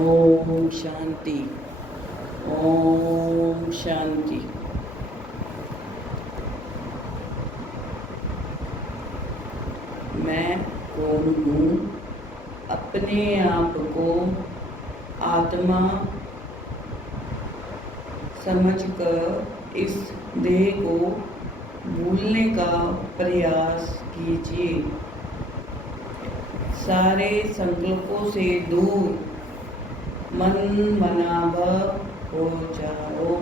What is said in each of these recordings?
ओम शांति। ओम शांति। मैं कौन हूँ? अपने आप को आत्मा समझकर इस देह को भूलने का प्रयास कीजिए। सारे संकल्पों से दूर मन मनाभव हो जाओ।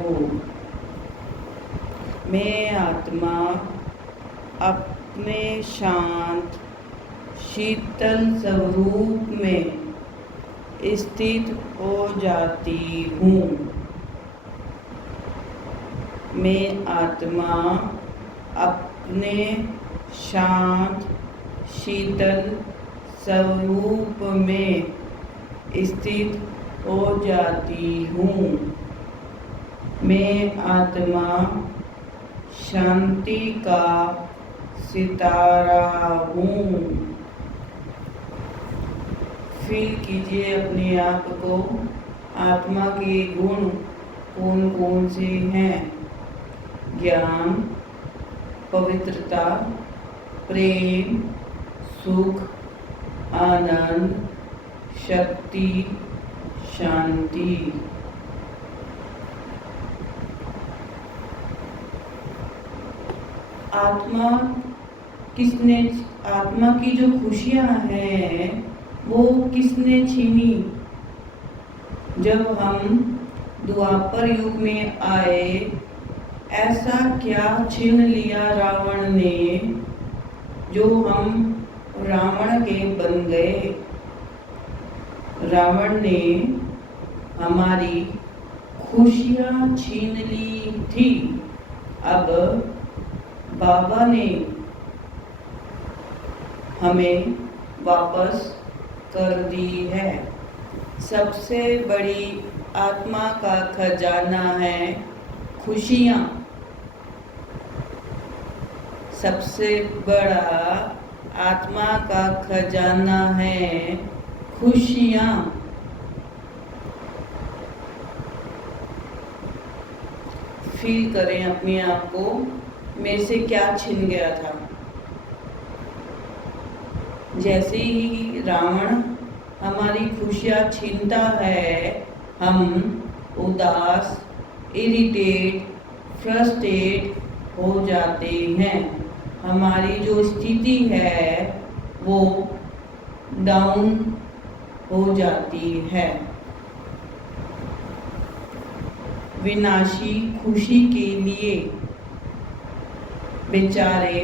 मैं आत्मा अपने शांत शीतल स्वरूप में स्थित हो जाती हूँ। मैं आत्मा अपने शांत शीतल स्वरूप में स्थित हो जाती हूँ। मैं आत्मा शांति का सितारा हूँ। फील कीजिए अपने आप को। आत्मा के गुण कौन कौन से हैं? ज्ञान, पवित्रता, प्रेम, सुख, आनंद, शक्ति, शांति। आत्मा की जो खुशियां हैं वो किसने छीनी? जब हम द्वापर युग में आए, ऐसा क्या छीन लिया रावण ने जो हम रावण के बन गए? रावण ने हमारी खुशियां छीन ली थी। अब बाबा ने हमें वापस कर दी है। सबसे बड़ी आत्मा का खजाना है खुशियाँ। सबसे बड़ा आत्मा का खजाना है खुशियाँ। फील करें अपने आप को, मेरे से क्या छिन गया था। जैसे ही रावण हमारी खुशियाँ छीनता है, हम उदास, इरिटेट, फ्रस्ट्रेट हो जाते हैं। हमारी जो स्थिति है वो डाउन हो जाती है। विनाशी खुशी के लिए बेचारे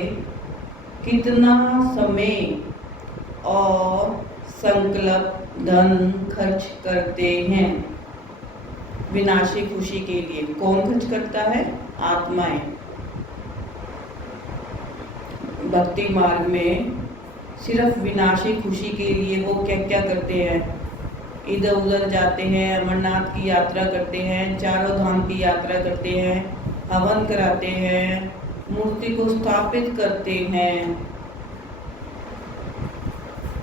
कितना समय और संकल्प धन खर्च करते हैं। विनाशी खुशी के लिए कौन खर्च करता है? आत्माएं। भक्ति मार्ग में सिर्फ विनाशी खुशी के लिए वो क्या क्या करते हैं? इधर उधर जाते हैं, अमरनाथ की यात्रा करते हैं, चारों धाम की यात्रा करते हैं, हवन कराते हैं, मूर्ति को स्थापित करते हैं।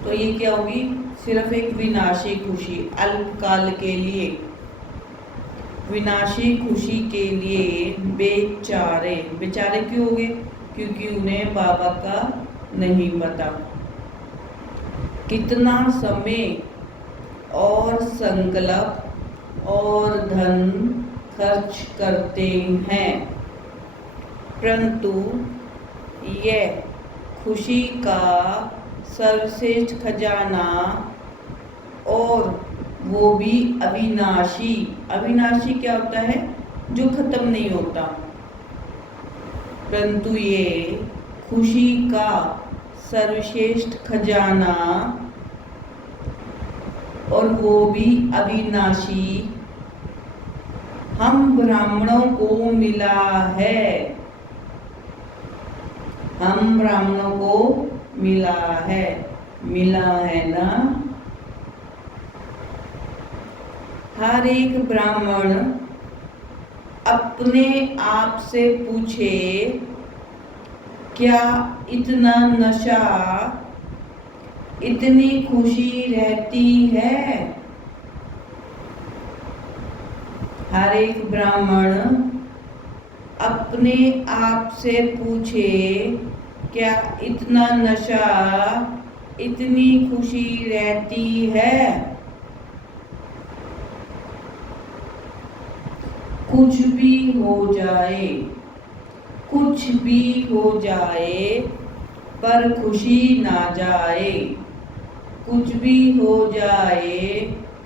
तो ये क्या होगी? सिर्फ एक विनाशी खुशी, अल्पकाल के लिए। विनाशी खुशी के लिए बेचारे। बेचारे क्यों हो गए? क्योंकि उन्हें बाबा का नहीं पता। कितना समय और संकल्प और धन खर्च करते हैं, परंतु यह खुशी का सर्वश्रेष्ठ खजाना, और वो भी अविनाशी। अविनाशी क्या होता है? जो खत्म नहीं होता। परंतु ये खुशी का सर्वश्रेष्ठ खजाना, और वो भी अविनाशी, हम ब्राह्मणों को मिला है। हम ब्राह्मणों को मिला है ना। हर एक ब्राह्मण अपने आप से पूछे, क्या इतना नशा, इतनी खुशी रहती है? हर एक ब्राह्मण अपने आप से पूछे, क्या इतना नशा, इतनी खुशी रहती है? कुछ भी हो जाए, कुछ भी हो जाए, पर खुशी ना जाए। कुछ भी हो जाए,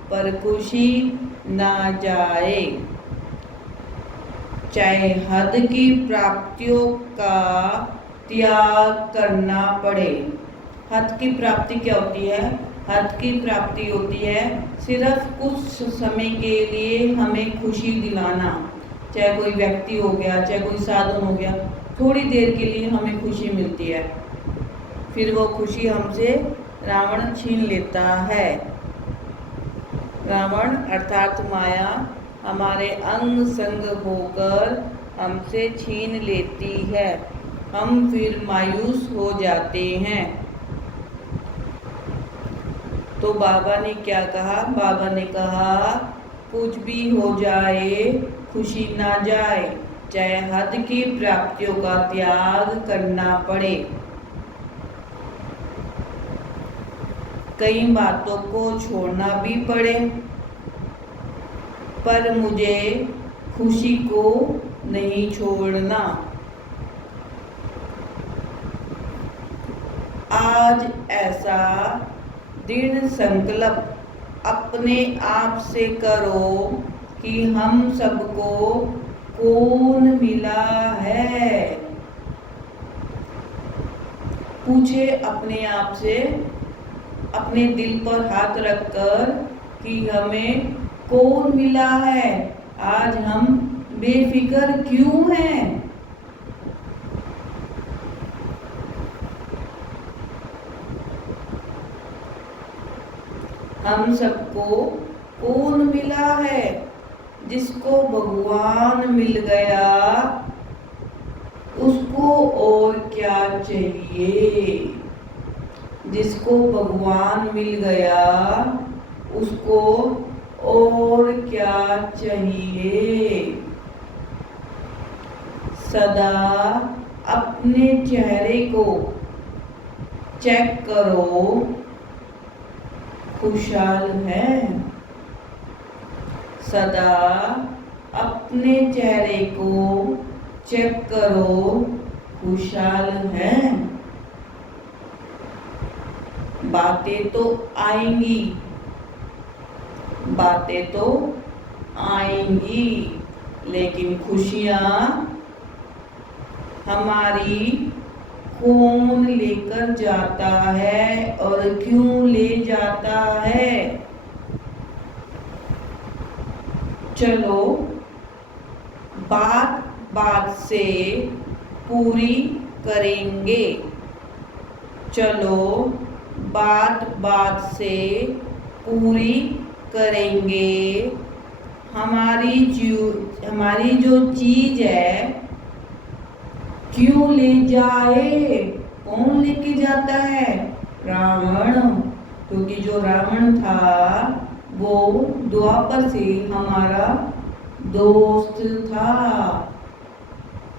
पर खुशी ना जाए। चाहे हद की प्राप्तियों का त्याग करना पड़े। हद की प्राप्ति क्या होती है? हद की प्राप्ति होती है सिर्फ कुछ समय के लिए हमें खुशी दिलाना। चाहे कोई व्यक्ति हो गया, चाहे कोई साधन हो गया, थोड़ी देर के लिए हमें खुशी मिलती है, फिर वो खुशी हमसे रावण छीन लेता है। रावण अर्थात माया हमारे अंग संग होकर हमसे छीन लेती है। हम फिर मायूस हो जाते हैं। तो बाबा ने क्या कहा? बाबा ने कहा, कुछ भी हो जाए, खुशी ना जाए, चाहे हद की प्राप्तियों का त्याग करना पड़े। कई बातों को छोड़ना भी पड़े, पर मुझे खुशी को नहीं छोड़ना। आज ऐसा दृढ़ संकल्प अपने आप से करो कि हम सबको कौन मिला है। पूछे अपने आप से, अपने दिल पर हाथ रखकर कि हमें कौन मिला है। आज हम बेफिक्र क्यों हैं? हम सबको कौन मिला है? जिसको भगवान मिल गया, उसको और क्या चाहिए? जिसको भगवान मिल गया, उसको और क्या चाहिए? सदा अपने चेहरे को चेक करो, खुशहाल है? सदा अपने चेहरे को चेक करो, खुशहाल है? बातें तो आएंगी, बातें तो आएंगी, लेकिन खुशियाँ हमारी कौन लेकर जाता है और क्यों ले जाता है? चलो बात बात से पूरी करेंगे। चलो बात बात से पूरी करेंगे। हमारी जो चीज है, क्यों ले जाए? कौन लेके जाता है? रावण। क्योंकि जो रावण था वो द्वापर से हमारा दोस्त था।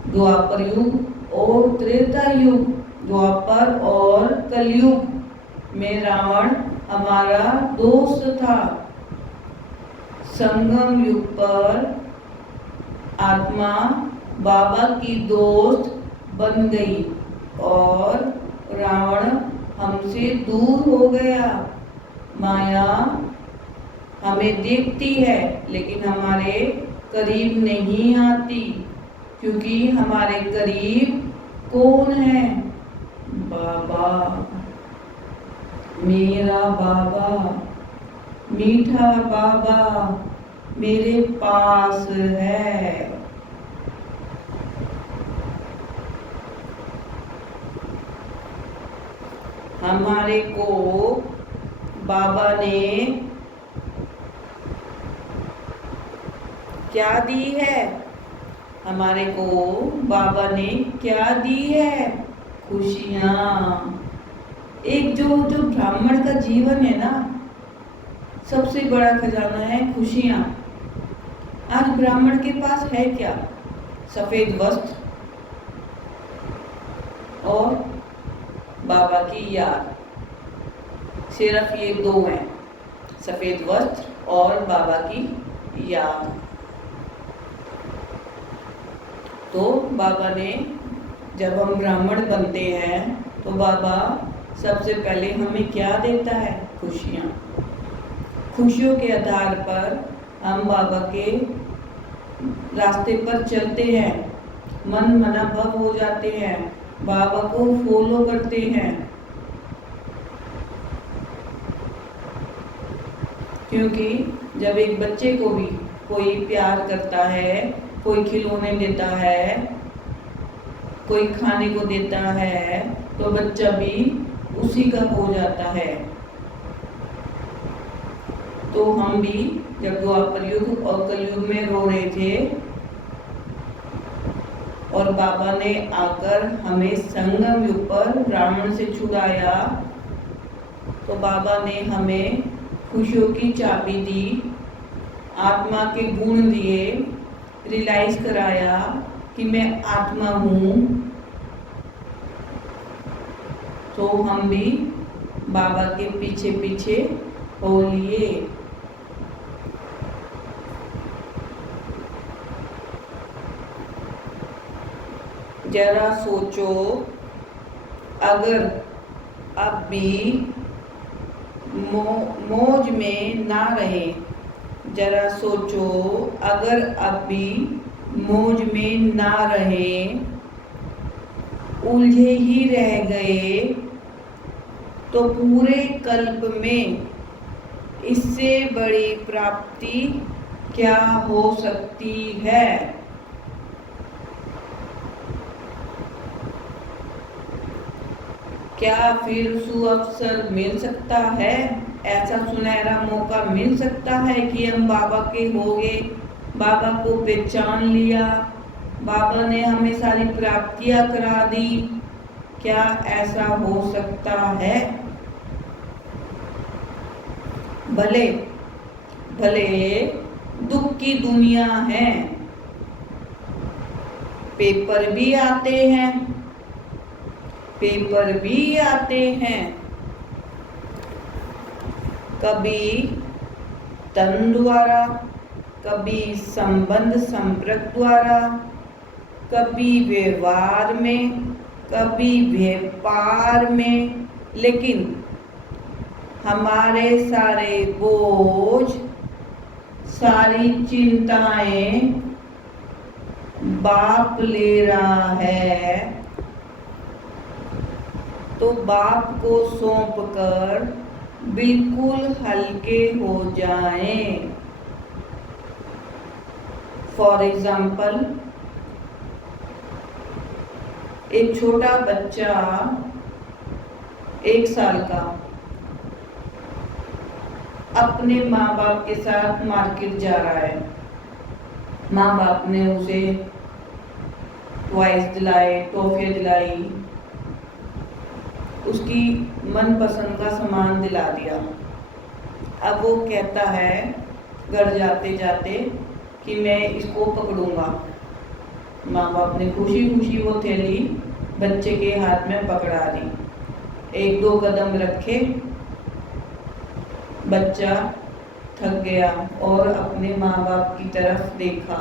द्वापर युग और त्रेता युग, द्वापर और कलयुग में रावण हमारा दोस्त था। संगम युग पर आत्मा बाबा की दोस्त बन गई और रावण हमसे दूर हो गया। माया हमें देखती है लेकिन हमारे करीब नहीं आती, क्योंकि हमारे करीब कौन है? बाबा, मेरा बाबा, मीठा बाबा मेरे पास है। हमारे को बाबा ने क्या दी है? हमारे को बाबा ने क्या दी है? खुशियाँ। एक जो ब्राह्मण का जीवन है ना, सबसे बड़ा खजाना है खुशियाँ। आज ब्राह्मण के पास है क्या? सफेद वस्त्र और बाबा की याद। सिर्फ ये दो हैं, सफेद वस्त्र और बाबा की याद। तो बाबा ने, जब हम ब्राह्मण बनते हैं तो बाबा सबसे पहले हमें क्या देता है? खुशियाँ। खुशियों के आधार पर हम बाबा के रास्ते पर चलते हैं, मन मनाभव हो जाते हैं, बाबा को फॉलो करते हैं। क्योंकि जब एक बच्चे को भी कोई प्यार करता है, कोई खिलौने देता है, कोई खाने को देता है, तो बच्चा भी उसी का हो जाता है। तो हम भी जब द्वापर युग और कलयुग में रो रहे थे और बाबा ने आकर हमें संगम युग पर ब्राह्मण से छुड़ाया, तो बाबा ने हमें खुशियों की चाबी दी, आत्मा के गुण दिए, रियलाइज कराया कि मैं आत्मा हूँ। तो हम भी बाबा के पीछे पीछे हो लिए। जरा सोचो, अगर अब भी मौज में ना रहे, जरा सोचो अगर अब भी मौज में ना रहे, उलझे ही रह गए, तो पूरे कल्प में इससे बड़ी प्राप्ति क्या हो सकती है? क्या फिर सुअवसर मिल सकता है? ऐसा सुनहरा मौका मिल सकता है कि हम बाबा के हो गए, बाबा को पहचान लिया, बाबा ने हमें सारी प्राप्तियां करा दी? क्या ऐसा हो सकता है? भले भले दुख की दुनिया है, पेपर भी आते हैं, पेपर भी आते हैं, कभी तन द्वारा, कभी संबंध संपर्क द्वारा, कभी व्यवहार में, कभी व्यापार में, लेकिन हमारे सारे बोझ, सारी चिंताएं बाप ले रहा है। तो बाप को सौंप कर बिल्कुल हल्के हो जाएं। फॉर एग्जाम्पल, एक छोटा बच्चा 1 साल का अपने माँ बाप के साथ मार्केट जा रहा है। माँ बाप ने उसे टॉयज दिलाए, टॉफी दिलाई, उसकी मनपसंद का सामान दिला दिया। अब वो कहता है घर जाते जाते कि मैं इसको पकड़ूंगा। माँ बाप ने खुशी खुशी वो थैली बच्चे के हाथ में पकड़ा दी। 1-2 कदम रखे, बच्चा थक गया और अपने माँ बाप की तरफ देखा,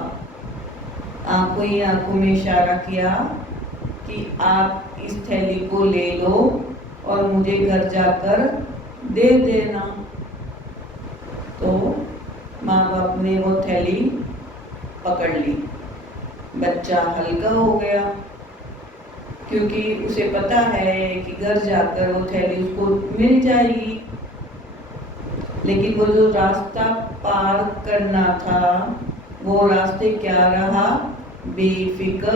आंखों ही आंखों में इशारा किया कि आप इस थैली को ले लो और मुझे घर जाकर दे देना। तो माँ बाप ने वो थैली पकड़ ली। बच्चा हल्का हो गया, क्योंकि उसे पता है कि घर जाकर वो थैली उसको मिल जाएगी। लेकिन वो जो रास्ता पार करना था, वो रास्ते क्या रहा? बेफिक्र।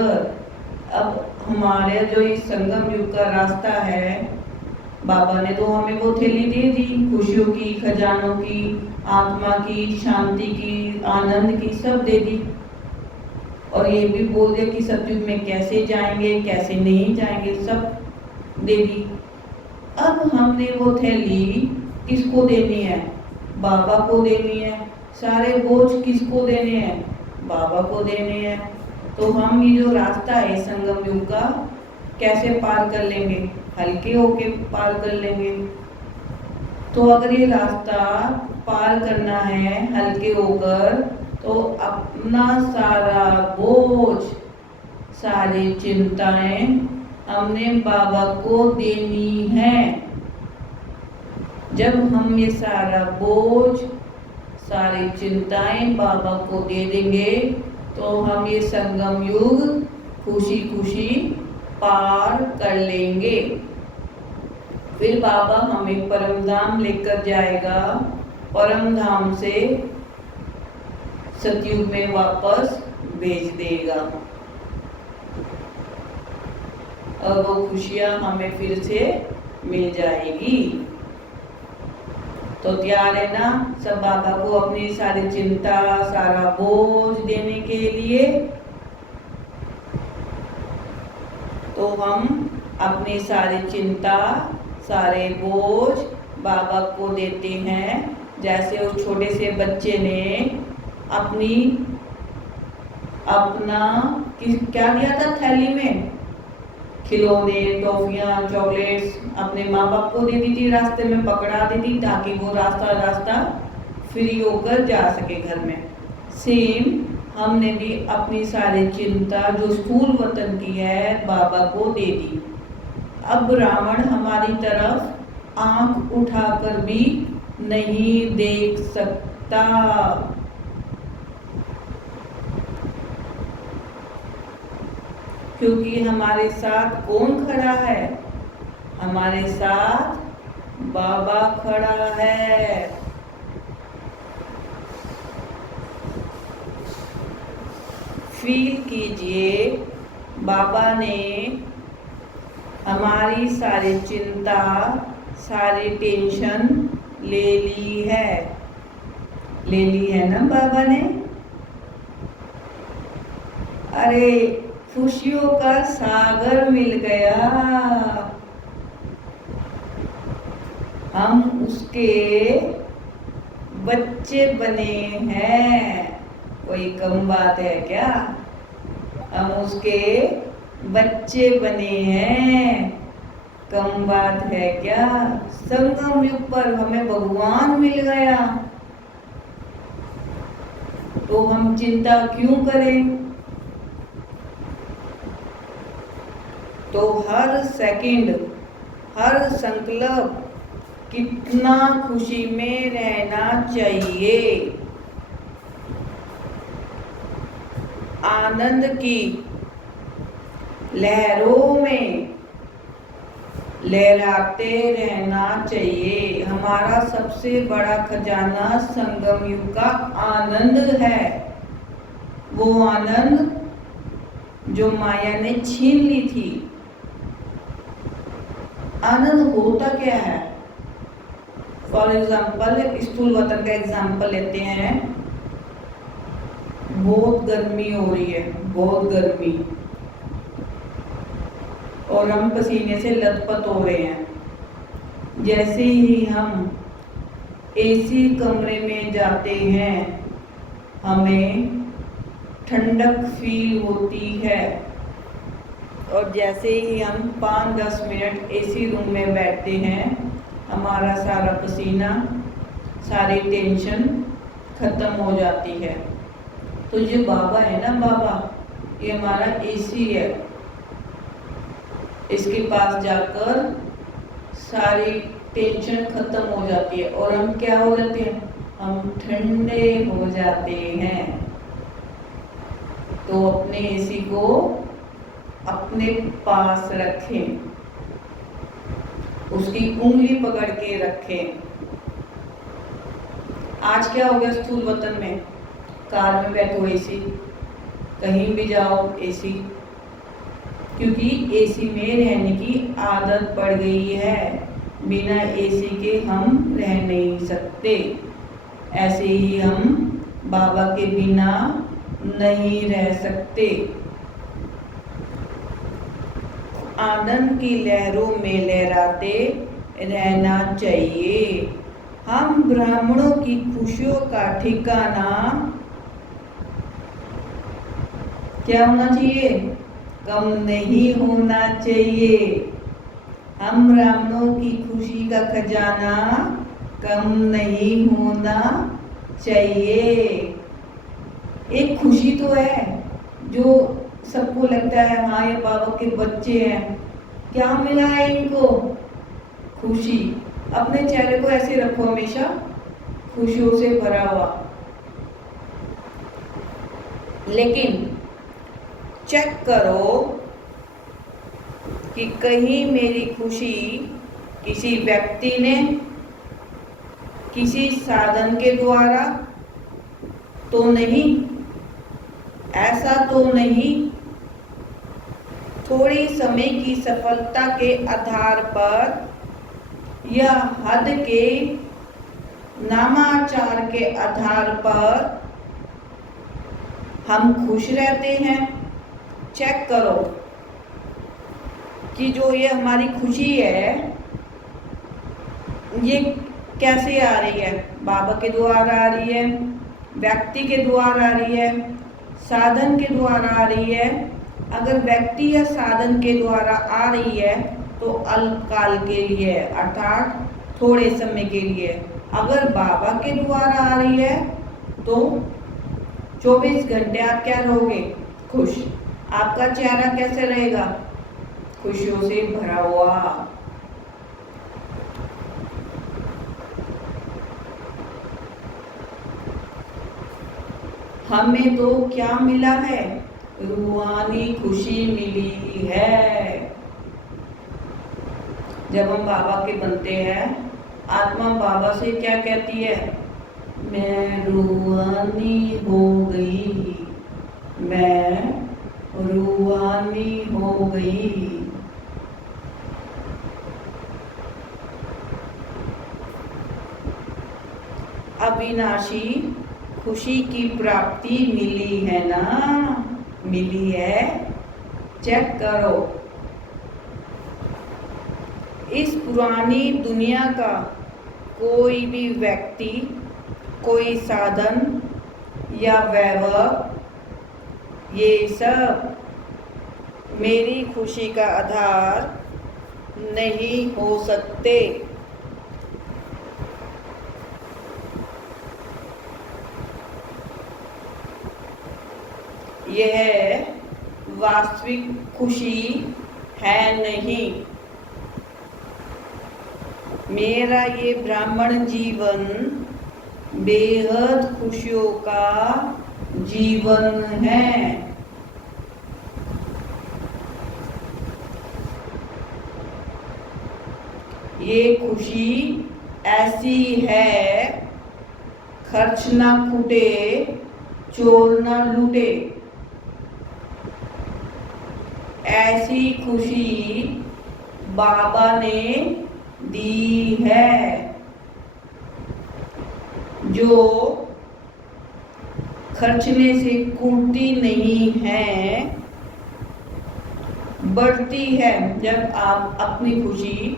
अब हमारे जो इस संगम युग का रास्ता है, बाबा ने तो हमें वो थैली दे दी, खुशियों की, खजानों की, आत्मा की, शांति की, आनंद की, सब दे दी। और ये भी बोल दिया कि सतयुग में कैसे जाएंगे, कैसे नहीं जाएंगे, सब दे दी। अब हमने वो थैली किसको देनी है? बाबा को देनी है। सारे बोझ किसको देने हैं? बाबा को देने हैं। तो हम ये जो रास्ता है संगम युग का कैसे पार कर लेंगे? हल्के होके पार कर लेंगे। तो अगर ये रास्ता पार करना है हल्के होकर, तो अपना सारा बोझ, सारी चिंताएं हमने बाबा को देनी है। जब हम ये सारा बोझ, सारी चिंताएं बाबा को दे देंगे, तो हम ये संगम युग खुशी खुशी पार कर लेंगे। फिर बाबा हमें परम धाम लेकर जाएगा, परम धाम से सतयुग में वापस भेज देगा और वो खुशियां हमें फिर से मिल जाएगी। तो तैयार है ना सब बाबा को अपनी सारी चिंता, सारा बोझ देने के लिए? तो हम अपनी सारी चिंता, सारे बोझ बाबा को देते हैं। जैसे उस छोटे से बच्चे ने अपना क्या दिया था थैली में? खिलौने, टॉफियाँ, चॉकलेट्स अपने माँ बाप को दे दी थी, रास्ते में पकड़ा दी थी, ताकि वो रास्ता फ्री होकर जा सके घर में। सेम हमने भी अपनी सारी चिंता जो स्थूल वतन की है बाबा को दे दी। अब रावण हमारी तरफ आंख उठाकर भी नहीं देख सकता। क्योंकि हमारे साथ कौन खड़ा है? हमारे साथ बाबा खड़ा है। फील कीजिए, बाबा ने हमारी सारी चिंता, सारी टेंशन ले ली है ना बाबा ने? अरे खुशियों का सागर मिल गया। हम उसके बच्चे बने हैं। कोई कम बात है क्या? हम उसके बच्चे बने हैं, कम बात है क्या? संगम युग पर हमें भगवान मिल गया, तो हम चिंता क्यों करें? तो हर सेकंड, हर संकल्प कितना खुशी में रहना चाहिए। आनंद की लहरों में लहराते रहना चाहिए। हमारा सबसे बड़ा खजाना संगम युग का आनंद है। वो आनंद जो माया ने छीन ली थी। आनंद होता क्या है? फॉर एग्जाम्पल स्थूल वतन का एग्जाम्पल लेते हैं। बहुत गर्मी हो रही है, बहुत गर्मी, और हम पसीने से लथपथ हो रहे हैं। जैसे ही हम एसी कमरे में जाते हैं, हमें ठंडक फील होती है, और जैसे ही हम 5-10 मिनट एसी रूम में बैठते हैं, हमारा सारा पसीना, सारी टेंशन खत्म हो जाती है। तो ये बाबा है ना, बाबा ये हमारा एसी है। इसके पास जाकर सारी टेंशन खत्म हो जाती है, और हम क्या हो जाते हैं? हम ठंडे हो जाते हैं। तो अपने एसी को अपने पास रखें, उसकी उंगली पकड़ के रखें। आज क्या हो गया स्थूल वतन में? कार में बैठो एसी, कहीं भी जाओ एसी, क्योंकि एसी में रहने की आदत पड़ गई है। बिना एसी के हम रह नहीं सकते। ऐसे ही हम बाबा के बिना नहीं रह सकते। आनंद की लहरों में लहराते रहना चाहिए। हम ब्राह्मणों की खुशियों का ठिकाना क्या होना चाहिए? कम नहीं होना चाहिए। हम ब्राह्मणों की खुशी का खजाना कम नहीं होना चाहिए। एक खुशी तो है जो सबको लगता है हाँ ये बाबा के बच्चे हैं, क्या मिला है इनको? खुशी। अपने चेहरे को ऐसे रखो हमेशा खुशियों से भरा हुआ। लेकिन चेक करो कि कहीं मेरी खुशी किसी व्यक्ति ने, किसी साधन के द्वारा तो नहीं, ऐसा तो नहीं। थोड़ी समय की सफलता के आधार पर या हद के नामाचार के आधार पर हम खुश रहते हैं। चेक करो कि जो ये हमारी खुशी है ये कैसे आ रही है? बाबा के द्वारा आ रही है, व्यक्ति के द्वारा आ रही है, साधन के द्वारा आ रही है। अगर व्यक्ति या साधन के द्वारा आ रही है तो अल्पकाल के लिए अर्थात थोड़े समय के लिए। अगर बाबा के द्वारा आ रही है तो 24 घंटे आप क्या रहोगे? खुश। आपका चेहरा कैसे रहेगा? खुशियों से भरा हुआ। हमें तो क्या मिला है? रूहानी खुशी मिली है। जब हम बाबा के बनते हैं, आत्मा बाबा से क्या कहती है? मैं रूहानी हो गई, मैं रूहानी हो गई। अविनाशी खुशी की प्राप्ति मिली है ना? मिली है। चेक करो। इस पुरानी दुनिया का कोई भी व्यक्ति, कोई साधन या वैभव, ये सब मेरी खुशी का आधार नहीं हो सकते। यह वास्तविक खुशी है नहीं। मेरा ये ब्राह्मण जीवन बेहद खुशियों का जीवन है। ये खुशी ऐसी है, खर्च ना फूटे, चोर ना लूटे। ऐसी खुशी बाबा ने दी है जो खर्चने से कूटती नहीं है, बढ़ती है। जब आप अपनी खुशी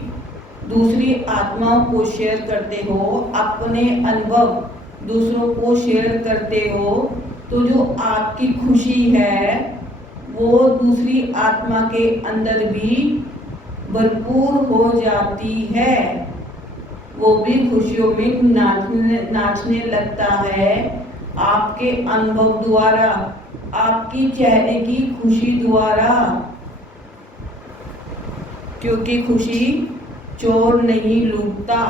दूसरी आत्माओं को शेयर करते हो, अपने अनुभव दूसरों को शेयर करते हो, तो जो आपकी खुशी है वो दूसरी आत्मा के अंदर भी भरपूर हो जाती है। वो भी खुशियों में नाचने लगता है आपके अनुभव द्वारा, आपकी चेहरे की खुशी द्वारा। क्योंकि खुशी चोर नहीं लूटता।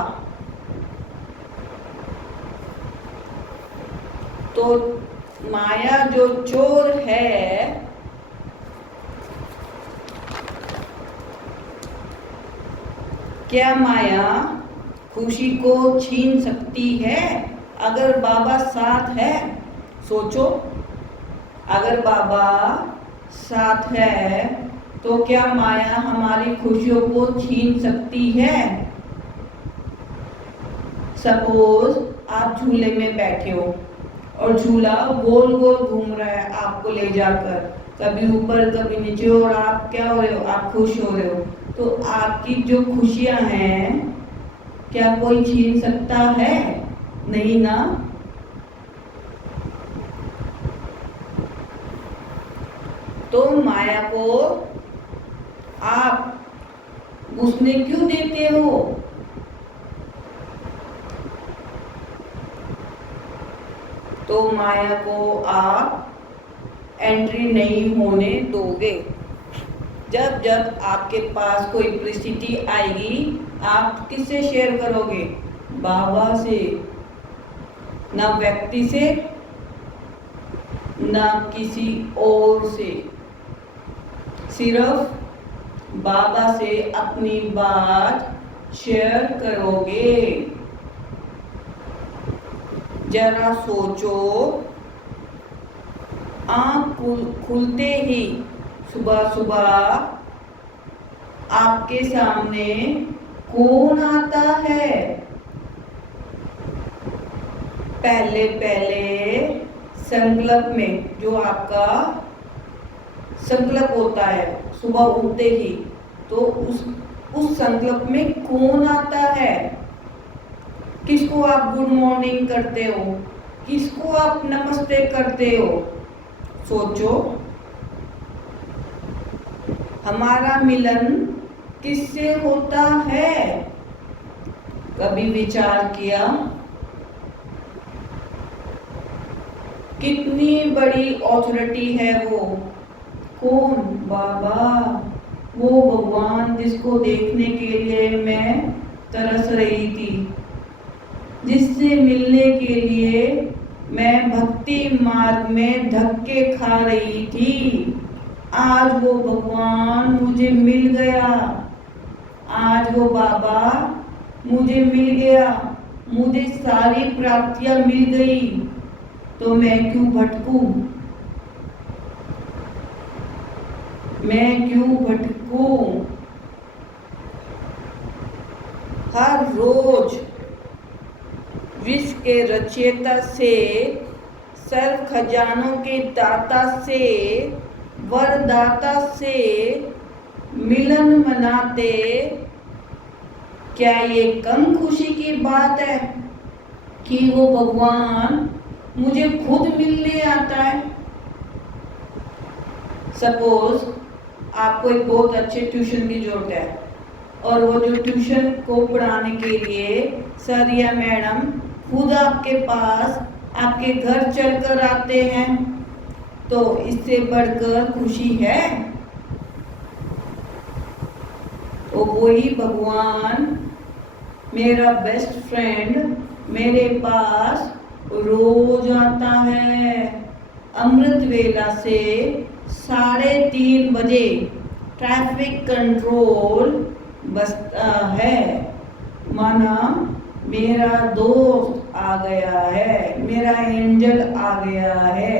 तो माया जो चोर है, क्या माया खुशी को छीन सकती है? अगर बाबा साथ है, सोचो, अगर बाबा साथ है तो क्या माया हमारी खुशियों को छीन सकती है? सपोज आप झूले में बैठे हो और झूला गोल गोल घूम रहा है आपको ले जाकर, कभी ऊपर कभी नीचे, और आप क्या हो रहे हो? आप खुश हो रहे हो। तो आपकी जो खुशियां हैं क्या कोई छीन सकता है? नहीं ना। तो माया को आप घुसने क्यों देते हो? तो माया को आप एंट्री नहीं होने दोगे। जब जब आपके पास कोई परिस्थिति आएगी, आप किससे शेयर करोगे? बाबा से, ना व्यक्ति से, ना किसी और से। सिर्फ बाबा से अपनी बात शेयर करोगे। जरा सोचो, आँख खुलते ही सुबह सुबह आपके सामने कौन आता है? पहले पहले संकल्प में, जो आपका संकल्प होता है सुबह उठते ही, तो उस संकल्प में कौन आता है? किसको आप गुड मॉर्निंग करते हो? किसको आप नमस्ते करते हो? सोचो, हमारा मिलन किससे होता है? कभी विचार किया? कितनी बड़ी ऑथोरिटी है वो? कौन? बाबा, वो भगवान जिसको देखने के लिए मैं तरस रही थी, जिससे मिलने के लिए मैं भक्ति मार्ग में धक्के खा रही थी। आज वो भगवान मुझे मिल गया। आज वो बाबा मुझे मिल गया। मुझे सारी प्राप्तियां मिल गई, तो मैं क्यों भटकूं? मैं क्यों भटकूं? हर रोज विश्व के रचयिता से, सर्व खजानों के दाता से, वरदाता से मिलन मनाते, क्या ये कम खुशी की बात है कि वो भगवान मुझे खुद मिलने आता है? सपोज आपको एक बहुत अच्छे ट्यूशन की जरूरत है, और वो जो ट्यूशन को पढ़ाने के लिए सर या मैडम खुद आपके पास, आपके घर चलकर आते हैं, तो इससे बढ़कर खुशी है? तो वही भगवान, मेरा बेस्ट फ्रेंड, मेरे पास रोज आता है। अमृत वेला से 3:30 बजे ट्रैफिक कंट्रोल बसता है। माना मेरा दोस्त आ गया है, मेरा एंजल आ गया है,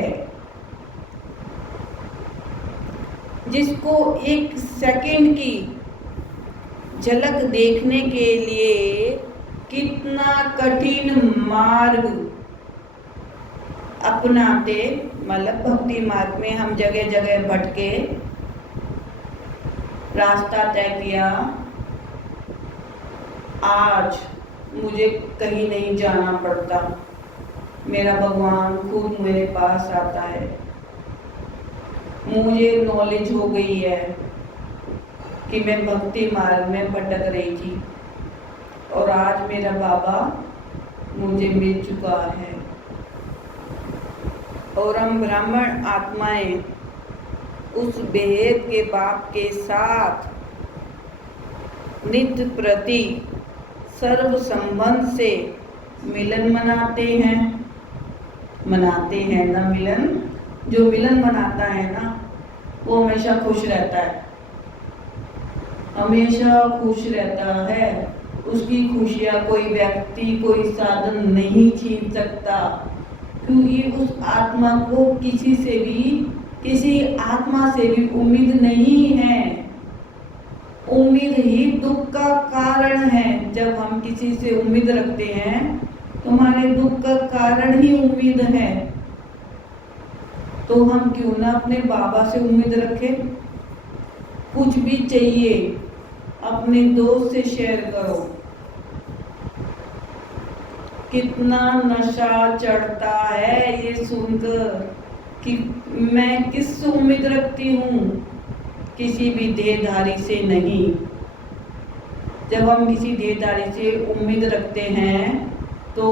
जिसको एक सेकंड की झलक देखने के लिए कितना कठिन मार्ग अपनाते, मतलब भक्ति मार्ग में हम जगह जगह भटके, रास्ता तय किया। आज मुझे कहीं नहीं जाना पड़ता, मेरा भगवान खुद मेरे पास आता है। मुझे नॉलेज हो गई है कि मैं भक्ति मार्ग में भटक रही थी, और आज मेरा बाबा मुझे मिल चुका है। और हम ब्राह्मण आत्माएं उस बेहद के बाप के साथ नित्य प्रति सर्व संबंध से मिलन मनाते हैं ना। मिलन, जो मिलन मनाता है ना, वो हमेशा खुश रहता है, हमेशा खुश रहता है। उसकी खुशियाँ कोई व्यक्ति, कोई साधन नहीं छीन सकता, क्योंकि उस आत्मा को किसी आत्मा से भी उम्मीद नहीं है। उम्मीद ही दुख का कारण है। जब हम किसी से उम्मीद रखते हैं तो हमारे दुख का कारण ही उम्मीद है। तो हम क्यों ना अपने बाबा से उम्मीद रखें। कुछ भी चाहिए अपने दोस्त से शेयर करो। कितना नशा चढ़ता है ये सुनकर कि मैं किससे उम्मीद रखती हूँ? किसी भी देहधारी से नहीं। जब हम किसी देहधारी से उम्मीद रखते हैं तो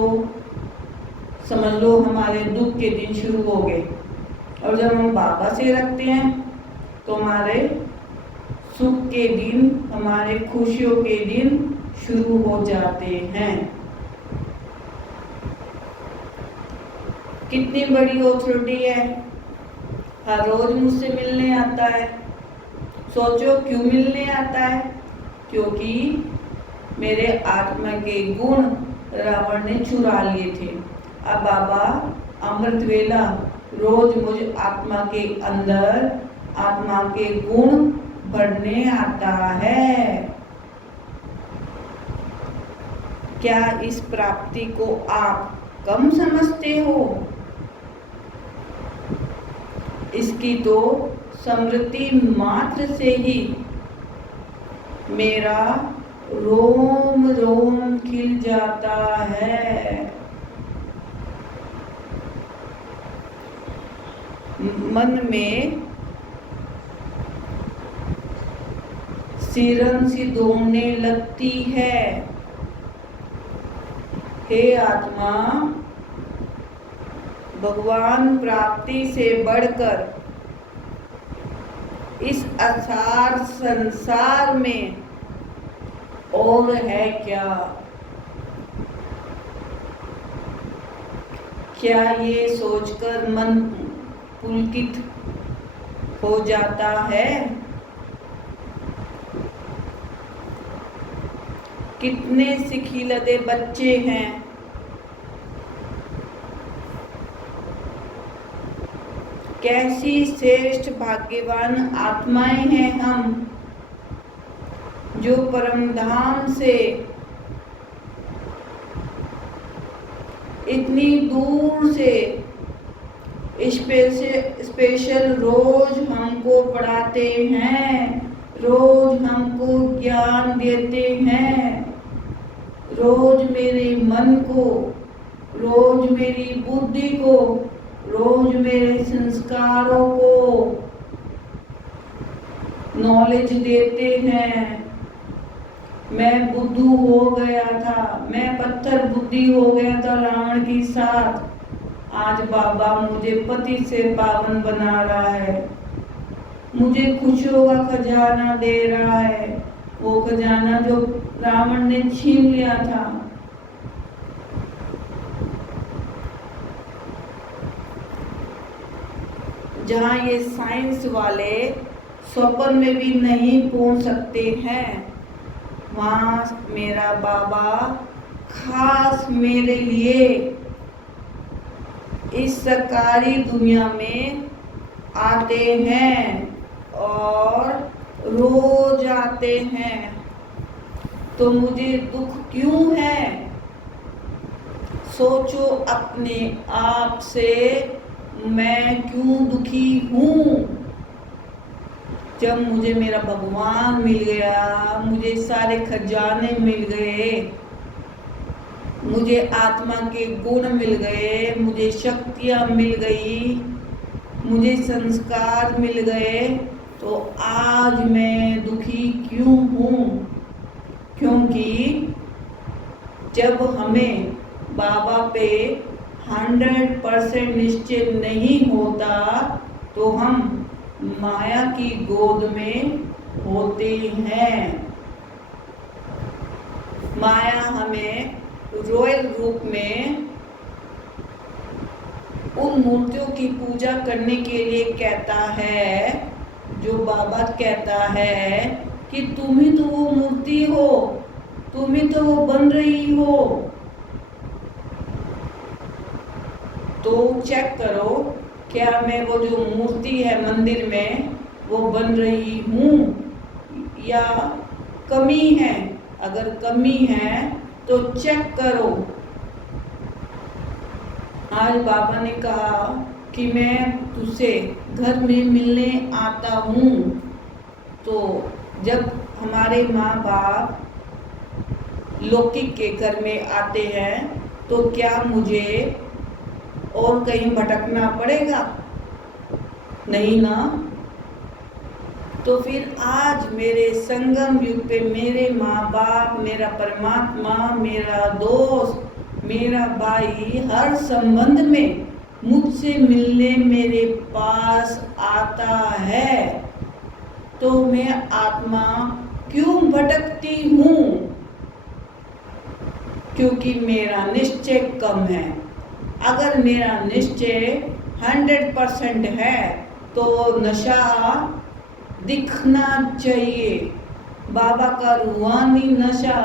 समझ लो हमारे दुख के दिन शुरू हो गए, और जब हम बाबा से रखते हैं तो हमारे सुख के दिन, हमारे खुशियों के दिन शुरू हो जाते हैं। कितनी बड़ी ऑथोरिटी है, हर रोज मुझसे मिलने आता है। सोचो क्यों मिलने आता है? क्योंकि मेरे आत्मा के गुण रावण ने चुरा लिए थे। अब बाबा अमृत वेला रोज मुझे आत्मा के अंदर आत्मा के गुण बढ़ने आता है। क्या इस प्राप्ति को आप कम समझते हो? इसकी तो स्मृति मात्र से ही मेरा रोम रोम खिल जाता है। मन में सिरन सी दौड़ने लगती है। हे आत्मा, भगवान प्राप्ति से बढ़कर इस असार संसार में और है क्या? क्या ये सोचकर मन पुलकित हो जाता है? कितने सिखिलदे बच्चे हैं, कैसी श्रेष्ठ भाग्यवान आत्माएं हैं हम, जो परम धाम से इतनी दूर से स्पेशल रोज हमको पढ़ाते हैं, रोज हमको ज्ञान देते हैं, रोज मेरे मन को, रोज मेरी बुद्धि को, रोज मेरे संस्कारों को नॉलेज देते हैं। मैं बुद्धू हो गया था, मैं पत्थर बुद्धि हो गया था रावण के साथ। आज बाबा मुझे पति से पावन बना रहा है, मुझे खुशियों का खजाना दे रहा है, वो खजाना जो रावण ने छीन लिया था। जहाँ ये साइंस वाले स्वप्न में भी नहीं पहुंच सकते हैं, वहाँ मेरा बाबा खास मेरे लिए इस सरकारी दुनिया में आते हैं और रोज आते हैं। तो मुझे दुख क्यों है? सोचो अपने आप से, मैं क्यों दुखी हूँ? जब मुझे मेरा भगवान मिल गया, मुझे सारे खजाने मिल गए, मुझे आत्मा के गुण मिल गए, मुझे शक्तियाँ मिल गई, मुझे संस्कार मिल गए, तो आज मैं दुखी क्यों हूँ? क्योंकि जब हमें बाबा पे 100% निश्चय नहीं होता तो हम माया की गोद में होते हैं। माया हमें रॉयल रूप में उन मूर्तियों की पूजा करने के लिए कहता है, जो बाबा कहता है कि तुम ही तो वो मूर्ति हो, तुम ही तो वो बन रही हो। तो चेक करो, क्या मैं वो जो मूर्ति है मंदिर में वो बन रही हूँ या कमी है? अगर कमी है तो चेक करो। आज बाबा ने कहा कि मैं तुझसे घर में मिलने आता हूँ। तो जब हमारे माँ बाप लौकिक के घर में आते हैं तो क्या मुझे और कहीं भटकना पड़ेगा? नहीं ना? तो फिर आज मेरे संगम युग पे मेरे माँ बाप, मेरा परमात्मा, मेरा दोस्त, मेरा भाई हर संबंध में मुझसे मिलने मेरे पास आता है, तो मैं आत्मा क्यों भटकती हूँ? क्योंकि मेरा निश्चय कम है। अगर मेरा निश्चय 100% है तो नशा दिखना चाहिए। बाबा का रूहानी नशा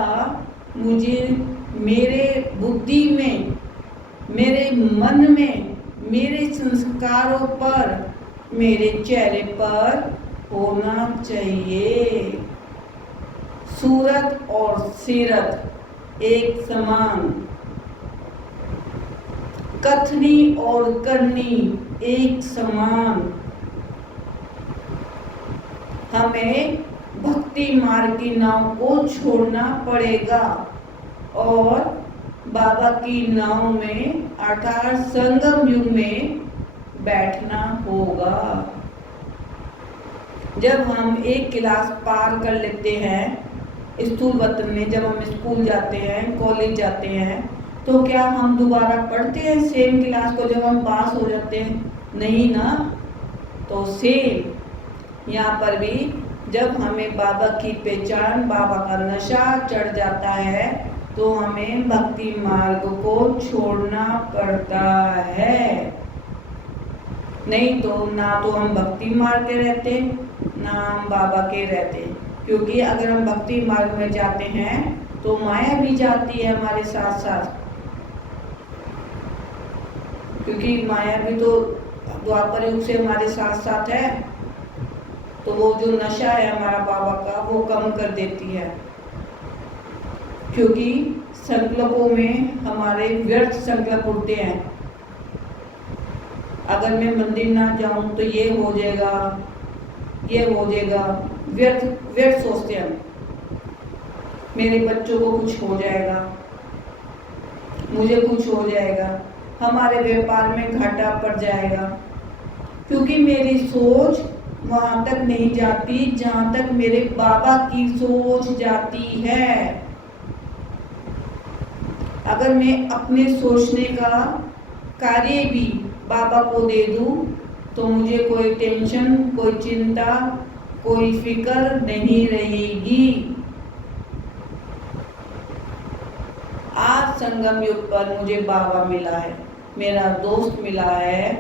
मुझे मेरे बुद्धि में, मेरे मन में, मेरे संस्कारों पर, मेरे चेहरे पर होना चाहिए। सूरत और सीरत एक समान, कथनी और करनी एक समान। हमें भक्ति मार्ग की नाव को छोड़ना पड़ेगा और बाबा की नाव में अर्थात संगम युग में बैठना होगा। जब हम एक क्लास पार कर लेते हैं स्थूल वतन में, जब हम स्कूल जाते हैं, कॉलेज जाते हैं, तो क्या हम दोबारा पढ़ते हैं सेम क्लास को जब हम पास हो जाते हैं? नहीं ना? तो सेम यहाँ पर भी जब हमें बाबा की पहचान, बाबा का नशा चढ़ जाता है तो हमें भक्ति मार्ग को छोड़ना पड़ता है। नहीं तो ना तो हम भक्ति मार्ग के रहते, ना हम बाबा के रहते। क्योंकि अगर हम भक्ति मार्ग में जाते हैं तो माया भी जाती है हमारे साथ साथ, क्योंकि माया भी तो द्वापर युग से हमारे साथ साथ है। तो वो जो नशा है हमारा बाबा का, वो कम कर देती है। क्योंकि संकल्पों में हमारे व्यर्थ संकल्प उठते हैं। अगर मैं मंदिर ना जाऊं तो ये हो जाएगा, ये हो जाएगा, व्यर्थ व्यर्थ सोचते हैं। मेरे बच्चों को कुछ हो जाएगा, मुझे कुछ हो जाएगा, हमारे व्यापार में घाटा पड़ जाएगा। क्योंकि मेरी सोच वहां तक नहीं जाती जहां तक मेरे बाबा की सोच जाती है। अगर मैं अपने सोचने का कार्य भी बाबा को दे दूं तो मुझे कोई टेंशन, कोई चिंता, कोई फिक्र नहीं रहेगी। आज संगम युग पर मुझे बाबा मिला है, मेरा दोस्त मिला है,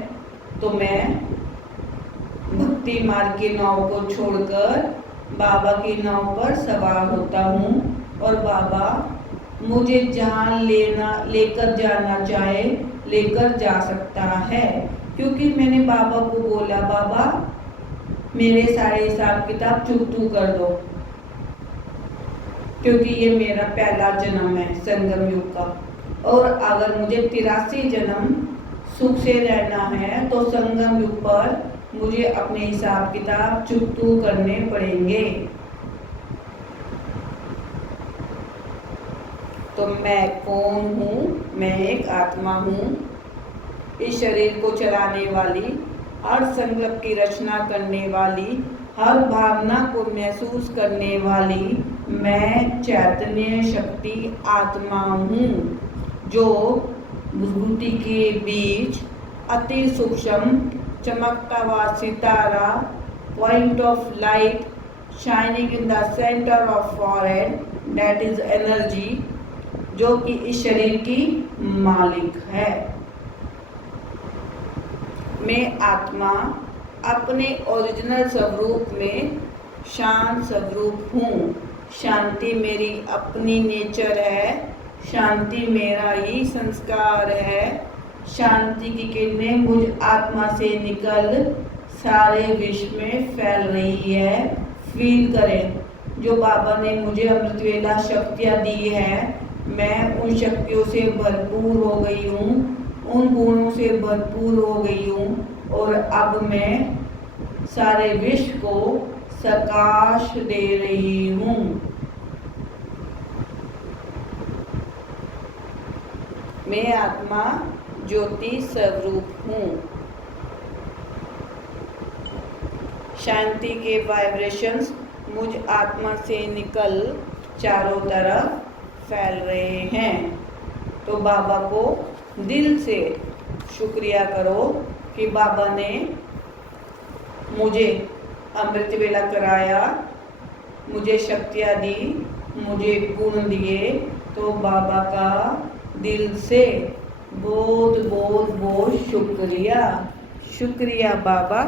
तो मैं भक्ति मार्ग की नाव को छोड़कर बाबा की नाव पर सवार होता हूँ और बाबा मुझे जहाँ लेकर जाना चाहे लेकर जा सकता है। क्योंकि मैंने बाबा को बोला, बाबा मेरे सारे हिसाब किताब चुकतू कर दो, क्योंकि ये मेरा पहला जन्म है संगम युग का, और अगर मुझे 83 जन्म सुख से रहना है तो संगम युग पर मुझे अपने हिसाब किताब चुकतू करने पड़ेंगे। तो मैं कौन हूँ? मैं एक आत्मा हूँ, इस शरीर को चलाने वाली, हर संकल्प की रचना करने वाली, हर भावना को महसूस करने वाली मैं चैतन्य शक्ति आत्मा हूँ, जो विभूति के बीच अति सूक्ष्म चमकता हुआ सितारा, point of light shining in the centre of forehead, that is energy, जो कि इस शरीर की मालिक है। मैं आत्मा अपने ओरिजिनल स्वरूप में शांत स्वरूप हूँ। शांति मेरी अपनी नेचर है, शांति मेरा ही संस्कार है। शांति की किरणें मुझ आत्मा से निकल सारे विश्व में फैल रही है। फील करें, जो बाबा ने मुझे अमृत वेला शक्तियाँ दी है, मैं उन शक्तियों से भरपूर हो गई हूँ, उन गुणों से भरपूर हो गई हूँ, और अब मैं सारे विश्व को प्रकाश दे रही हूँ। मैं आत्मा ज्योति स्वरूप हूँ। शांति के वाइब्रेशंस मुझ आत्मा से निकल चारों तरफ फैल रहे हैं। तो बाबा को दिल से शुक्रिया करो कि बाबा ने मुझे अमृत वेला कराया, मुझे शक्तियाँ दी, मुझे गुण दिए। तो बाबा का दिल से बहुत बहुत बहुत शुक्रिया। शुक्रिया बाबा।